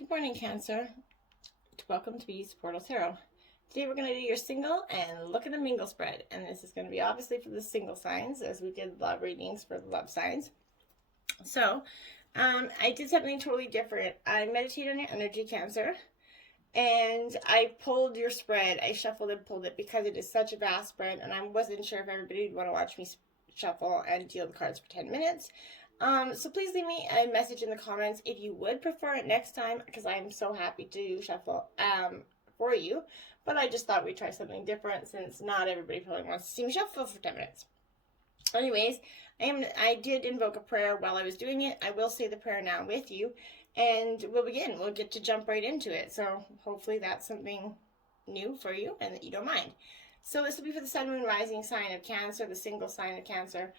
Good morning, Cancer. Welcome to Bees Portal Tarot. Today we're going to do your single and look at the mingle spread. And this is going to be obviously for the single signs, as we did love readings for the love signs. So, I did something totally different. I meditated on your energy, Cancer, and I pulled your spread. I shuffled and pulled it because it is such a vast spread, and I wasn't sure if everybody would want to watch me shuffle and deal the cards for 10 minutes. So please leave me a message in the comments if you would prefer it next time, because I'm so happy to shuffle for you. But I just thought we'd try something different since not everybody probably wants to see me shuffle for 10 minutes. Anyways, I did invoke a prayer while I was doing it. I will say the prayer now with you, and we'll begin. We'll get to jump right into it. So hopefully that's something new for you and that you don't mind. So this will be for the Sun, Moon, Rising sign of Cancer, the single sign of Cancer.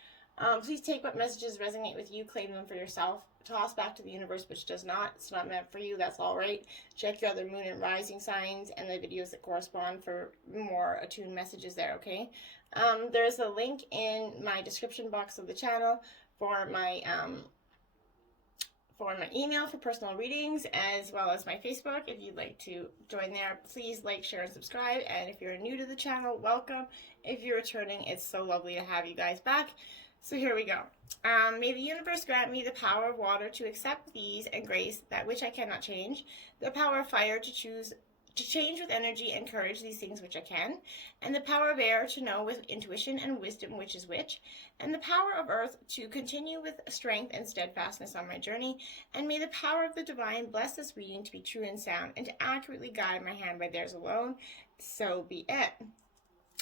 Please take what messages resonate with you, claim them for yourself, toss back to the universe which does not. It's not meant for you, that's all right. Check your other moon and rising signs and the videos that correspond for more attuned messages there, okay? There's a link in my description box of the channel for my email for personal readings, as well as my Facebook. If you'd like to join there, please like, share, and subscribe. And if you're new to the channel, welcome. If you're returning, it's so lovely to have you guys back. So here we go. May the universe grant me the power of water to accept these and grace that which I cannot change, the power of fire to change with energy and courage these things which I can, and the power of air to know with intuition and wisdom which is which, and the power of earth to continue with strength and steadfastness on my journey, and may the power of the divine bless this reading to be true and sound, and to accurately guide my hand by theirs alone. So be it.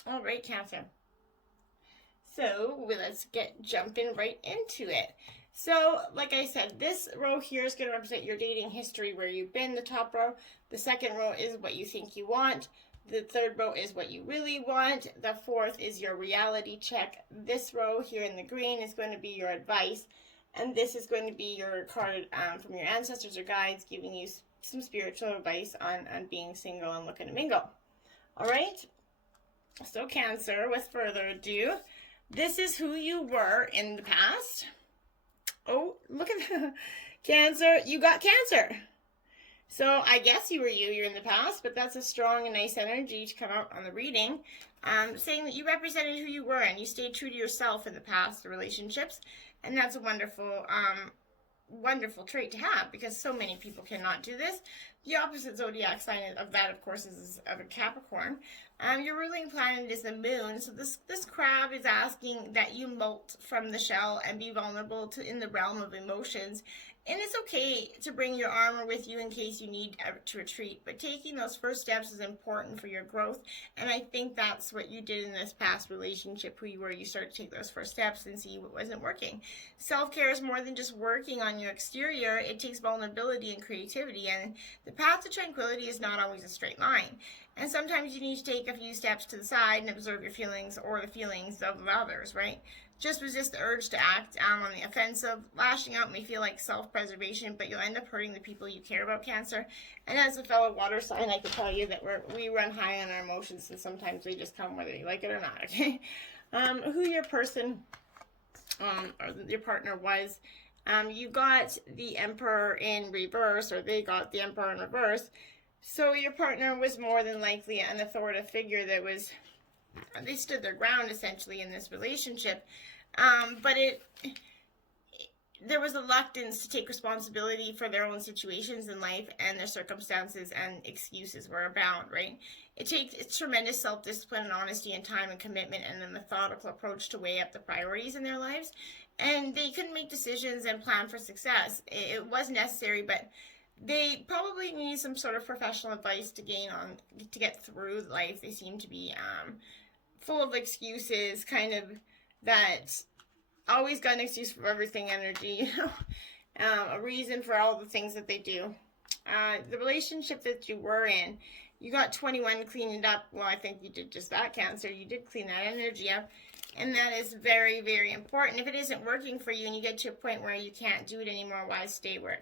All right, Cancer. So let's get jumping right into it. So, like I said, this row here is going to represent your dating history, where you've been, the top row. The second row is what you think you want. The third row is what you really want. The fourth is your reality check. This row here in the green is going to be your advice. And this is going to be your card from your ancestors or guides giving you some spiritual advice on being single and looking to mingle. All right? So, Cancer, with further ado, this is who you were in the past. Oh, look at that. Cancer, you got Cancer. So I guess you're in the past, but that's a strong and nice energy to come out on the reading. Saying that you represented who you were and you stayed true to yourself in the past relationships. And that's a wonderful, wonderful trait to have, because so many people cannot do this. The opposite zodiac sign of that, of course, is of a Capricorn. Your ruling planet is the moon, so this crab is asking that you molt from the shell and be vulnerable in the realm of emotions. And it's okay to bring your armor with you in case you need to retreat, but taking those first steps is important for your growth. And I think that's what you did in this past relationship, who you were. You started to take those first steps and see what wasn't working. Self-care is more than just working on your exterior. It takes vulnerability and creativity, and the path to tranquility is not always a straight line. And sometimes you need to take a few steps to the side and observe your feelings or the feelings of others, right? Just resist the urge to act on the offensive. Lashing out may feel like self-preservation, but you'll end up hurting the people you care about, Cancer. And as a fellow water sign, I can tell you that we run high on our emotions, and sometimes they just come whether you like it or not, okay? Who your person or your partner was, you got the Emperor in reverse, or they got the Emperor in reverse. So your partner was more than likely an authoritative figure that was, they stood their ground essentially in this relationship. But there was a reluctance to take responsibility for their own situations in life, and their circumstances and excuses were abound, right? It takes tremendous self-discipline and honesty and time and commitment and a methodical approach to weigh up the priorities in their lives. And they couldn't make decisions and plan for success. It was necessary, but they probably need some sort of professional advice to get through life. They seem to be full of excuses, kind of that always got an excuse for everything energy, a reason for all the things that they do. The relationship that you were in, you got 21 cleaning it up. Well, I think you did just that, Cancer. You did clean that energy up. And that is very, very important. If it isn't working for you and you get to a point where you can't do it anymore, why stay where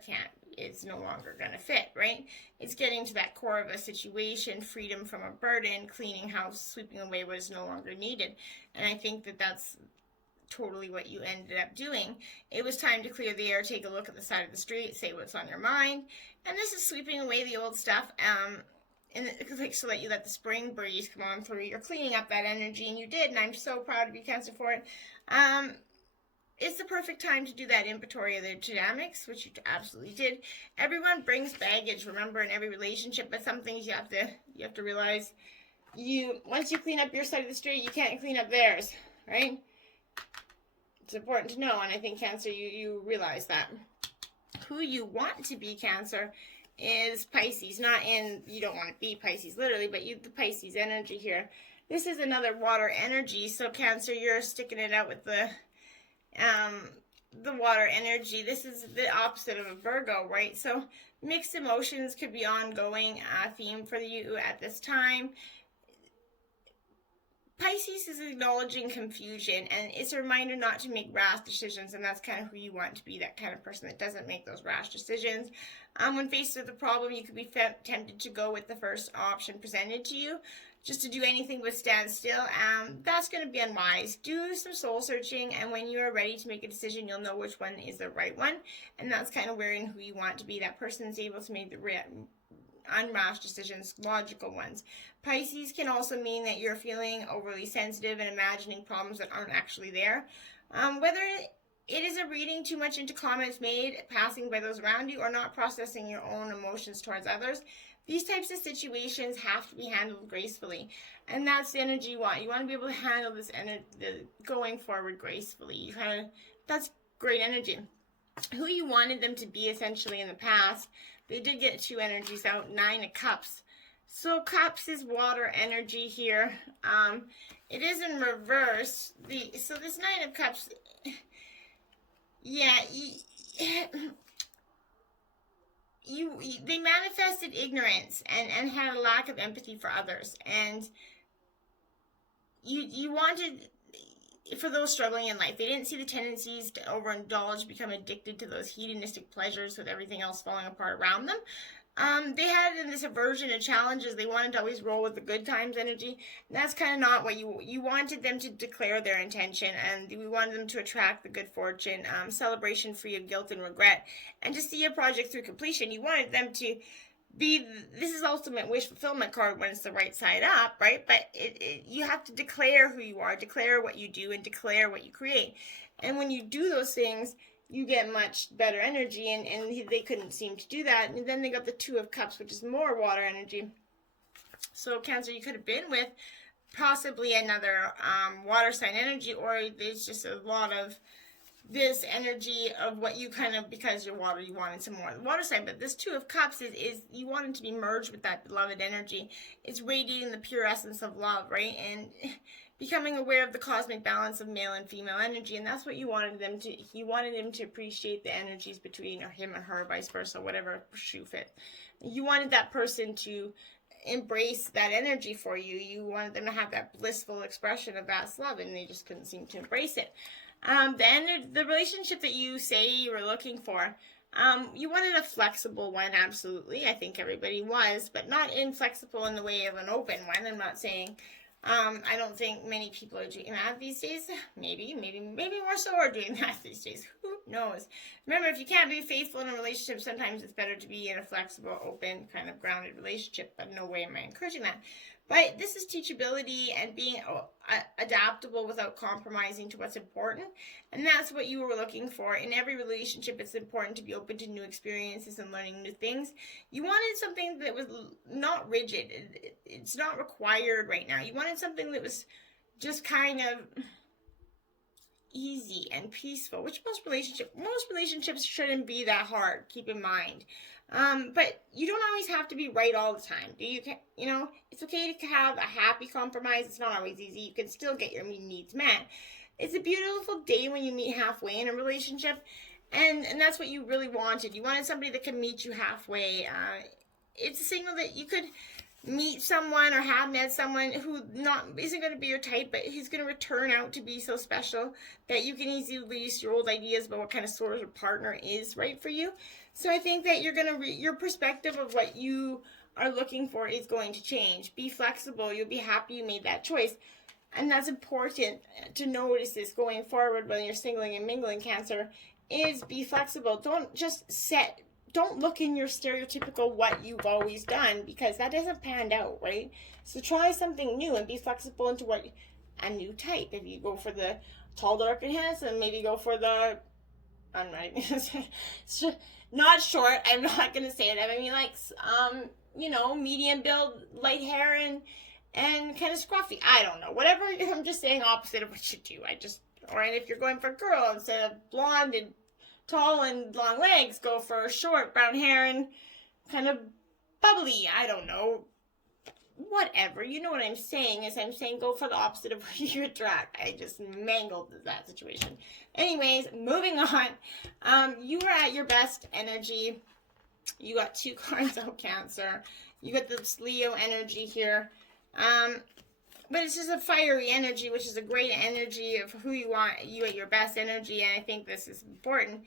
it's no longer going to fit, right? It's getting to that core of a situation, freedom from a burden, cleaning house, sweeping away what is no longer needed. And I think that that's totally what you ended up doing. It was time to clear the air, take a look at the side of the street, say what's on your mind, and this is sweeping away the old stuff, and so that you let the spring breeze come on through. You're cleaning up that energy, and you did, and I'm so proud of you, Cancer, for it. It's the perfect time to do that inventory of the dynamics, which you absolutely did. Everyone brings baggage, remember, in every relationship, but some things you have to realize. Once you clean up your side of the street, you can't clean up theirs, right? It's important to know, and I think, Cancer, you realize that. Who you want to be, Cancer, is Pisces. Not in, you don't want to be Pisces literally, but the Pisces energy here. This is another water energy, so Cancer, you're sticking it out with the water energy. This is the opposite of a Virgo, right? So mixed emotions could be ongoing theme for you at this time. Pisces is acknowledging confusion, and it's a reminder not to make rash decisions, and that's kind of who you want to be, that kind of person that doesn't make those rash decisions. When faced with a problem, you could be tempted to go with the first option presented to you, just to do anything but stand still. That's going to be unwise. Do some soul searching, and when you are ready to make a decision, you'll know which one is the right one, and that's kind of wherein who you want to be. That person is able to make the unrash decisions, logical ones. Pisces can also mean that you're feeling overly sensitive and imagining problems that aren't actually there. Whether it is a reading too much into comments made, passing by those around you, or not processing your own emotions towards others, these types of situations have to be handled gracefully. And that's the energy you want. You want to be able to handle this going forward gracefully. That's great energy. Who you wanted them to be essentially in the past, they did get two energies out, 9 of Cups. So Cups is water energy here. It is in reverse. So this 9 of Cups, yeah, they manifested ignorance and had a lack of empathy for others. And you wanted, for those struggling in life, they didn't see the tendencies to overindulge, become addicted to those hedonistic pleasures with everything else falling apart around them. They had this aversion to challenges. They wanted to always roll with the good times energy. And that's kind of not what you wanted them to declare their intention, and we wanted them to attract the good fortune, celebration free of guilt and regret, and to see a project through completion. You wanted them to be, this is ultimate wish fulfillment card when it's the right side up, right? But you have to declare who you are, declare what you do, and declare what you create. And when you do those things, you get much better energy, and they couldn't seem to do that. And then they got the 2 of Cups, which is more water energy. So Cancer, you could have been with possibly another water sign energy, or there's just a lot of this energy of what you kind of, because you're water, you wanted some more water sign. But this 2 of Cups is you wanted to be merged with that beloved energy. It's radiating the pure essence of love, right? And becoming aware of the cosmic balance of male and female energy, and that's what you wanted them to. You wanted him to appreciate the energies between, or him and her, vice versa, whatever shoe fit. You wanted that person to embrace that energy for you. You wanted them to have that blissful expression of vast love, and they just couldn't seem to embrace it. The relationship that you say you were looking for, you wanted a flexible one, absolutely. I think everybody was, but not inflexible in the way of an open one. I'm not saying. I don't think many people are doing that these days. Maybe more so are doing that these days. Who knows? Remember, if you can't be faithful in a relationship, sometimes it's better to be in a flexible, open, kind of grounded relationship, but no way am I encouraging that. But this is teachability and being adaptable without compromising to what's important. And that's what you were looking for. In every relationship, it's important to be open to new experiences and learning new things. You wanted something that was not rigid. It's not required right now. You wanted something that was just kind of easy and peaceful, which most relationships shouldn't be that hard, keep in mind. But you don't always have to be right all the time. It's okay to have a happy compromise. It's not always easy. You can still get your needs met. It's a beautiful day when you meet halfway in a relationship, and that's what you really wanted. You wanted somebody that could meet you halfway. It's a signal that you could meet someone or have met someone who isn't going to be your type, but he's going to turn out to be so special that you can easily release your old ideas about what kind of sort of partner is right for you. So I think that your perspective of what you are looking for is going to change. Be flexible. You'll be happy you made that choice. and that's important to notice this going forward when you're singling and mingling, Cancer, is be flexible. Don't look in your stereotypical what you've always done, because that doesn't pan out, right? So try something new and be flexible into a new type. If you go for the tall, dark, and handsome, maybe go for the, I'm not even gonna say, not short, I'm not gonna say it. I mean, like, medium build, light hair, and kind of scruffy. I don't know. Whatever, I'm just saying opposite of what you do. Or if you're going for a girl, instead of blonde and tall and long legs, go for short brown hair and kind of bubbly. I don't know. Whatever. You know what I'm saying is I'm saying go for the opposite of what you attract. I just mangled that situation. Anyways, moving on. You are at your best energy. You got 2 cards out, Cancer. You got this Leo energy here. But it's just a fiery energy, which is a great energy of who you want, you at your best energy, and I think this is important.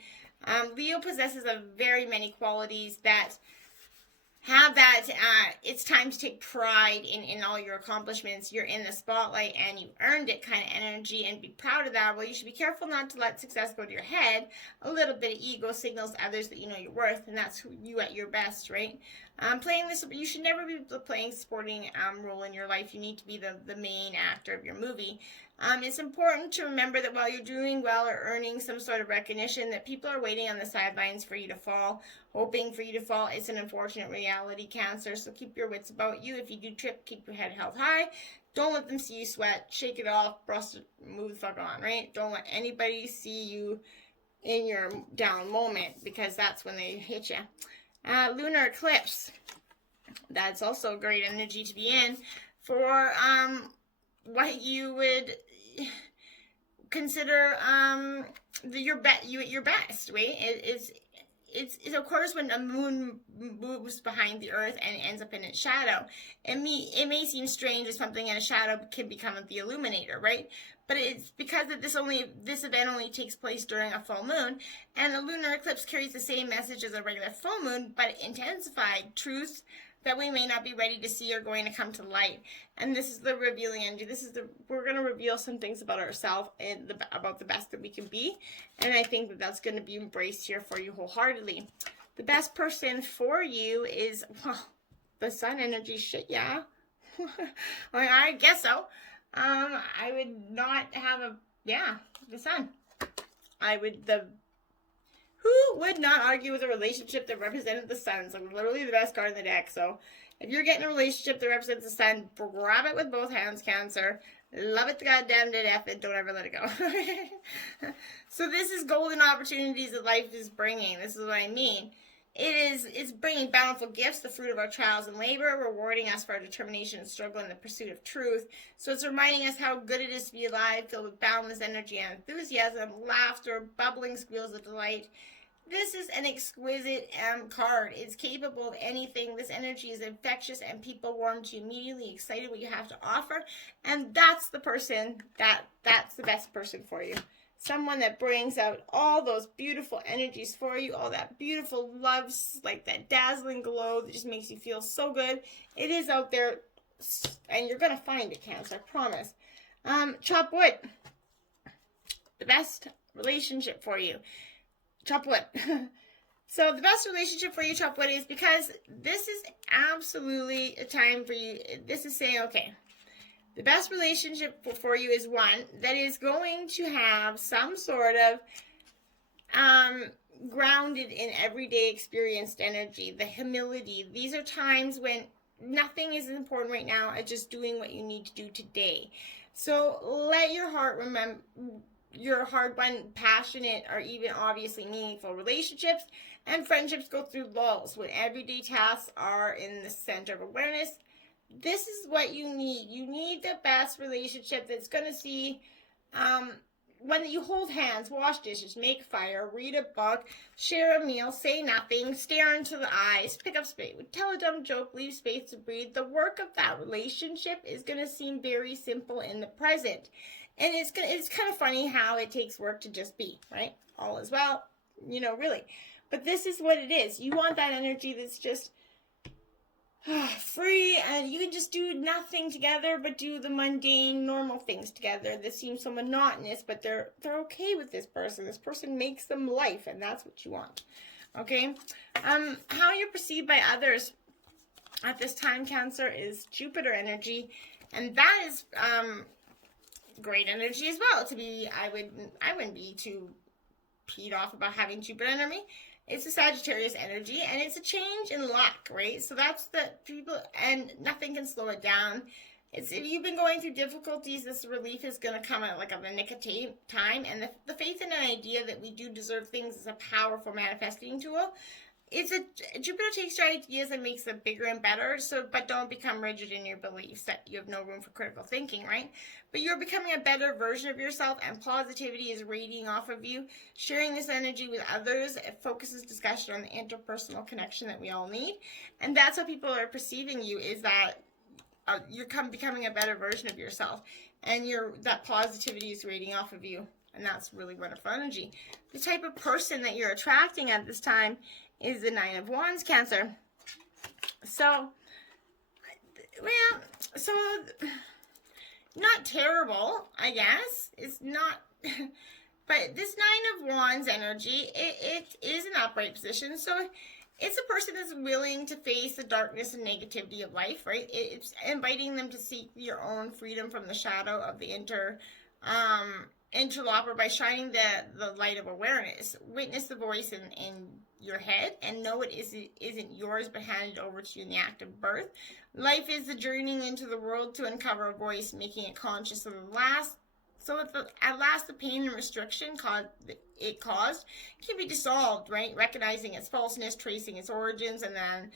Leo possesses very many qualities that have that, it's time to take pride in all your accomplishments. You're in the spotlight and you earned it kind of energy, and be proud of that. Well, you should be careful not to let success go to your head. A little bit of ego signals to others that you know your worth, and that's who you at your best, right? Playing this, you should never be playing a supporting role in your life. You need to be the main actor of your movie. It's important to remember that while you're doing well or earning some sort of recognition, that people are waiting on the sidelines for you to fall, hoping for you to fall. It's an unfortunate reality, Cancer, so keep your wits about you. If you do trip, keep your head held high. Don't let them see you sweat. Shake it off, brush it, move the fuck on, right? Don't let anybody see you in your down moment, because that's when they hit you. Lunar eclipse. That's also a great energy to be in for what you would consider you at your best, right? It occurs when a moon moves behind the earth and ends up in its shadow. It may seem strange if something in a shadow can become the illuminator, right? But it's because that this event only takes place during a full moon, and a lunar eclipse carries the same message as a regular full moon, but intensified truths that we may not be ready to see are going to come to light. And this is the revealing energy. We're going to reveal some things about ourselves and about the best that we can be. And I think that that's going to be embraced here for you wholeheartedly. The best person for you is, well, the sun energy shit, yeah. I guess so. I would not have the sun. Who would not argue with a relationship that represented the sun? It's like literally the best card in the deck. So if you're getting a relationship that represents the sun, grab it with both hands, Cancer. Love it to goddamn to death and don't ever let it go. So this is golden opportunities that life is bringing. This is what I mean. It's bringing bountiful gifts, the fruit of our trials and labor, rewarding us for our determination and struggle in the pursuit of truth. So it's reminding us how good it is to be alive, filled with boundless energy and enthusiasm, laughter, bubbling squeals of delight. This is an exquisite card. It's capable of anything. This energy is infectious, and people warm to you immediately, excited what you have to offer. And that's the person, that's the best person for you. Someone that brings out all those beautiful energies for you, all that beautiful love, like that dazzling glow that just makes you feel so good. It is out there, and you're going to find it, Cancer, I promise. Chop wood. The best relationship for you. Chop wood. So the best relationship for you, chop wood, is because this is absolutely a time for you. This is saying, okay, the best relationship for you is one that is going to have some sort of grounded in everyday experienced energy, the humility. These are times when nothing is important right now as just doing what you need to do today. So let your heart remember your hard-won, passionate, or even obviously meaningful relationships and friendships go through lulls when everyday tasks are in the center of awareness. This is what you need. You need the best relationship that's going to see when you hold hands, wash dishes, make fire, read a book, share a meal, say nothing, stare into the eyes, pick up space, tell a dumb joke, leave space to breathe. The work of that relationship is going to seem very simple in the present. And it's kind of funny how it takes work to just be, right? All is well, really. But this is what it is. You want that energy that's just free, and you can just do nothing together but do the mundane normal things together that seem so monotonous, but they're okay with this person. This person makes them life, and that's what you want. Okay, how you're perceived by others at this time, Cancer, is Jupiter energy, and that is great energy as well. I wouldn't be too peed off about having Jupiter energy. It's a Sagittarius energy, and it's a change in luck, right? So that's the people, and nothing can slow it down. If you've been going through difficulties, this relief is going to come at like a nick of time, and the faith in an idea that we do deserve things is a powerful manifesting tool. Jupiter takes your ideas and makes them bigger and better, but don't become rigid in your beliefs that you have no room for critical thinking, right? But you're becoming a better version of yourself, and positivity is radiating off of you. Sharing this energy with others, it focuses discussion on the interpersonal connection that we all need. And that's how people are perceiving you, is that you're becoming a better version of yourself, and that positivity is radiating off of you. And that's really wonderful energy. The type of person that you're attracting at this time is the Nine of Wands, Cancer. So, not terrible, I guess. It's not, but this Nine of Wands energy, it is an upright position. So it's a person that's willing to face the darkness and negativity of life, right? It's inviting them to seek your own freedom from the shadow of the interloper by shining the light of awareness. Witness the voice in your head and know it isn't yours but handed over to you in the act of birth. Life is the journeying into the world to uncover a voice, making it conscious of at last the pain and restriction it caused can be dissolved, right? Recognizing its falseness, tracing its origins, and then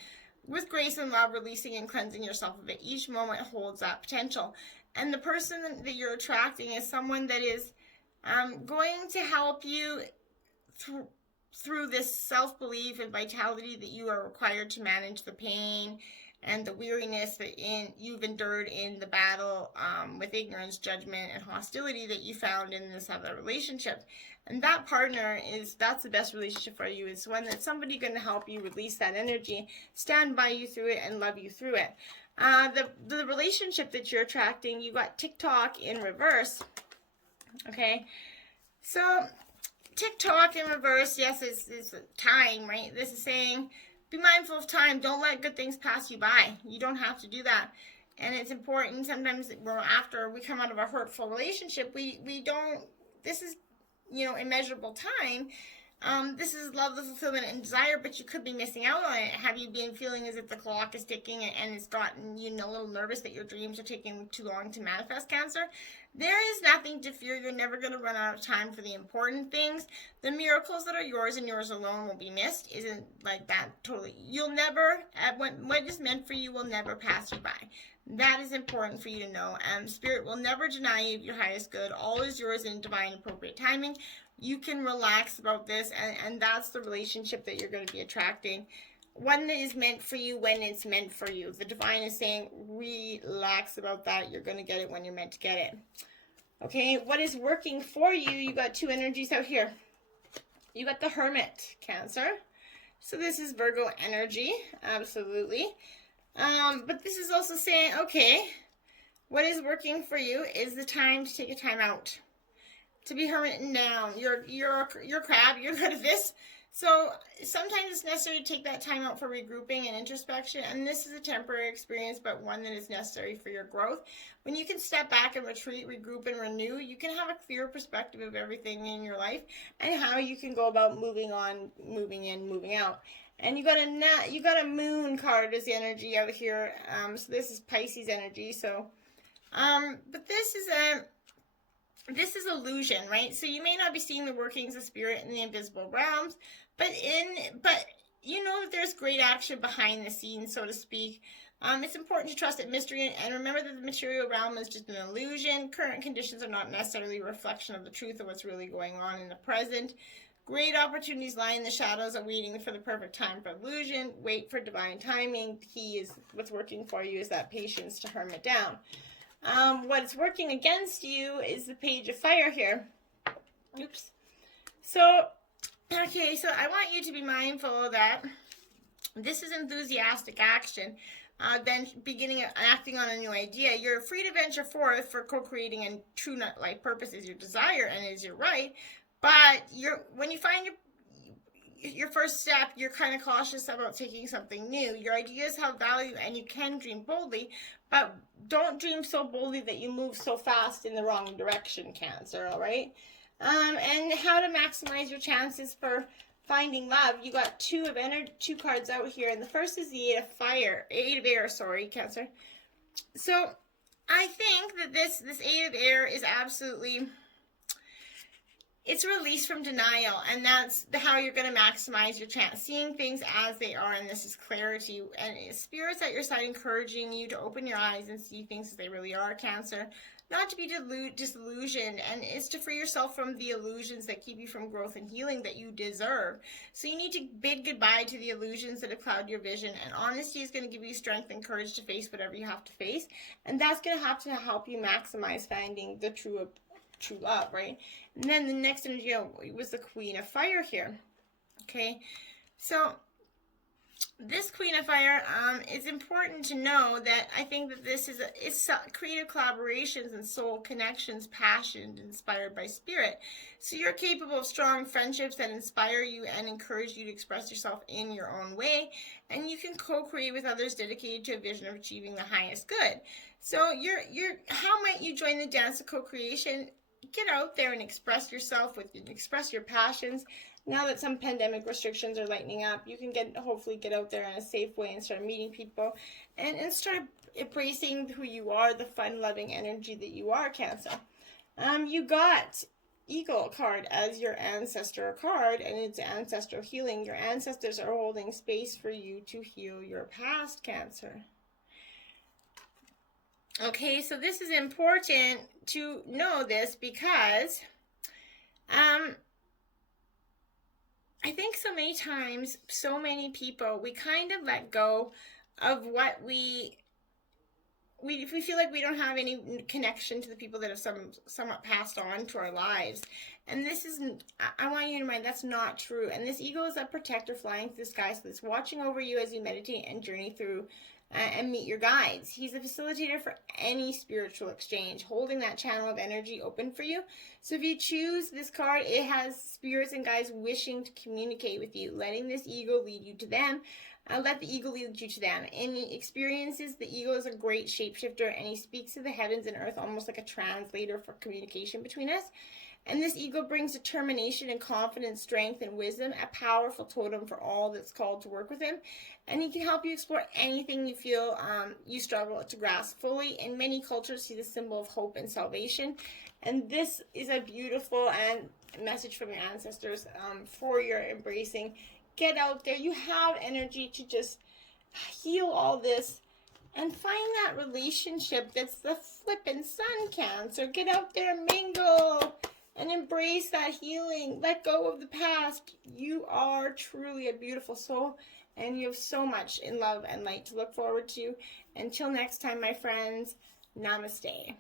with grace and love releasing and cleansing yourself of it. Each moment holds that potential. And the person that you're attracting is someone that is going to help you through this self-belief and vitality that you are required to manage the pain and the weariness that you've endured in the battle with ignorance, judgment, and hostility that you found in this other relationship. And that partner that's the best relationship for you. It's one that's somebody going to help you release that energy, stand by you through it, and love you through it. The relationship that you're attracting, you got TikTok in reverse. Okay, so TikTok in reverse, yes, is time, right? This is saying, be mindful of time. Don't let good things pass you by. You don't have to do that. And it's important sometimes after we come out of a hurtful relationship, we don't, this is, immeasurable time. This is love, the fulfillment, and desire, but you could be missing out on it. Have you been feeling as if the clock is ticking and it's gotten you a little nervous that your dreams are taking too long to manifest, Cancer? There is nothing to fear. You're never going to run out of time for the important things. The miracles that are yours and yours alone will be missed. Isn't like that totally. You'll never, what is meant for you will never pass you by. That is important for you to know. Spirit will never deny you your highest good. All is yours in divine appropriate timing. You can relax about this, and that's the relationship that you're going to be attracting. One that is meant for you when it's meant for you. The divine is saying, relax about that. You're going to get it when you're meant to get it. Okay, what is working for you? You got two energies out here. You got the Hermit, Cancer. So this is Virgo energy, absolutely. But this is also saying, okay, what is working for you is the time to take a time out. To be hermiting down. You're a crab. You're good at this. So sometimes it's necessary to take that time out for regrouping and introspection. And this is a temporary experience, but one that is necessary for your growth. When you can step back and retreat, regroup, and renew, you can have a clear perspective of everything in your life and how you can go about moving on, moving in, moving out. And you got a moon card as the energy out here. So this is Pisces energy. So, but this is illusion, right? So you may not be seeing the workings of spirit in the invisible realms, but you know that there's great action behind the scenes, so to speak. It's important to trust that mystery and remember that the material realm is just an illusion. Current conditions are not necessarily a reflection of the truth of what's really going on in the present. Great opportunities lie in the shadows of waiting for the perfect time for illusion. Wait for divine timing. The key is what's working for you is that patience to hermit down. What's working against you is the Page of Fire here. Oops. So, okay, so I want you to be mindful that this is enthusiastic action, then beginning acting on a new idea. You're free to venture forth for co-creating, and true life purpose is your desire and is your right. But when you find your first step, you're kind of cautious about taking something new. Your ideas have value and you can dream boldly, but don't dream so boldly that you move so fast in the wrong direction, Cancer, all right? And how to maximize your chances for finding love. You got two cards out here, and the first is the Eight of Air, Cancer. So I think that this Eight of Air is absolutely, it's release from denial, and that's how you're going to maximize your chance. Seeing things as they are, and this is clarity. And spirits at your side encouraging you to open your eyes and see things as they really are, Cancer. Not to be disillusioned, and it's to free yourself from the illusions that keep you from growth and healing that you deserve. So you need to bid goodbye to the illusions that have clouded your vision, and honesty is going to give you strength and courage to face whatever you have to face, and that's going to have to help you maximize finding the true love, right? And then the next energy was the Queen of Fire here. Okay, so this Queen of Fire, it's important to know that I think that this is it's creative collaborations and soul connections, passion inspired by spirit. So you're capable of strong friendships that inspire you and encourage you to express yourself in your own way, and you can co-create with others dedicated to a vision of achieving the highest good. So how might you join the dance of co-creation? Get out there and express yourself, express your passions. Now that some pandemic restrictions are lightening up, you can hopefully get out there in a safe way and start meeting people and start embracing who you are, the fun-loving energy that you are, Cancer. You got Eagle card as your ancestor card, and it's ancestral healing. Your ancestors are holding space for you to heal your past, Cancer. Okay, so this is important to know this because I think so many times, so many people, we kind of let go of what we feel like we don't have any connection to the people that have somewhat passed on to our lives. And this isn't, I want you to mind, that's not true. And this eagle is a protector flying through the sky, so it's watching over you as you meditate and journey through and meet your guides. He's a facilitator for any spiritual exchange, holding that channel of energy open for you. So if you choose this card, it has spirits and guides wishing to communicate with you, letting this eagle lead you to them. Let the eagle lead you to them. In experiences, the eagle is a great shapeshifter, and he speaks to the heavens and earth almost like a translator for communication between us. And this eagle brings determination and confidence, strength and wisdom, a powerful totem for all that's called to work with him. And he can help you explore anything you feel you struggle to grasp fully. In many cultures, he's a symbol of hope and salvation. And this is a beautiful message from your ancestors for your embracing. Get out there. You have energy to just heal all this and find that relationship that's the flippin' sun, Cancer. Get out there, mingle, and embrace that healing. Let go of the past. You are truly a beautiful soul, and you have so much in love and light to look forward to. Until next time, my friends, namaste.